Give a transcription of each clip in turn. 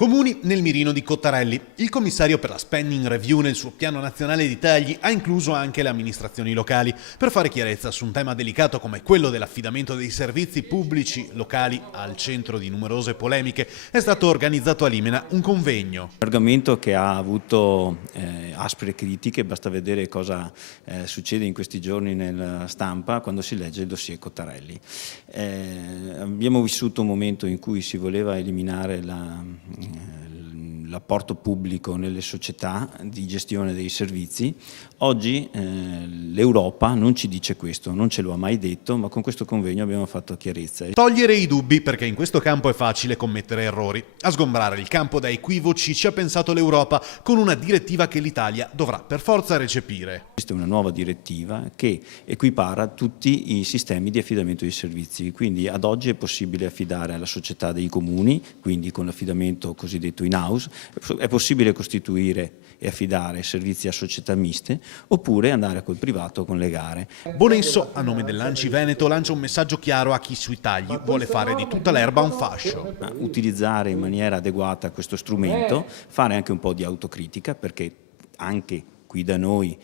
Comuni nel mirino di Cottarelli. Il commissario per la spending review nel suo piano nazionale di tagli ha incluso anche le amministrazioni locali per fare chiarezza su un tema delicato come quello dell'affidamento dei servizi pubblici locali. Al centro di numerose polemiche è stato organizzato a Limena un convegno. Un argomento che ha avuto aspre critiche, basta vedere cosa succede in questi giorni nella stampa quando si legge il dossier Cottarelli. Abbiamo vissuto un momento in cui si voleva eliminare l'apporto pubblico nelle società di gestione dei servizi. Oggi l'Europa non ci dice questo, non ce lo ha mai detto, ma con questo convegno abbiamo fatto chiarezza. Togliere i dubbi, perché in questo campo è facile commettere errori. A sgombrare il campo da equivoci ci ha pensato l'Europa con una direttiva che l'Italia dovrà per forza recepire. Questa è una nuova direttiva che equipara tutti i sistemi di affidamento dei servizi, quindi ad oggi è possibile affidare alla società dei comuni, quindi con l'affidamento cosiddetto in-house, è possibile costituire e affidare servizi a società miste oppure andare col privato con le gare. Bonesso, a nome dell'Anci Veneto, lancia un messaggio chiaro a chi sui tagli vuole fare di tutta l'erba un fascio. Utilizzare in maniera adeguata questo strumento, fare anche un po' di autocritica, perché anche qui da noi,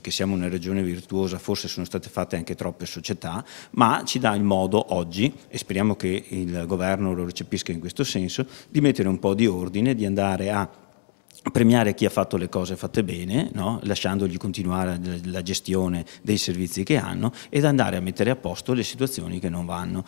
che siamo una regione virtuosa, forse sono state fatte anche troppe società, ma ci dà il modo oggi, e speriamo che il governo lo recepisca in questo senso, di mettere un po' di ordine, di andare a premiare chi ha fatto le cose fatte bene, no? Lasciandogli continuare la gestione dei servizi che hanno, ed andare a mettere a posto le situazioni che non vanno.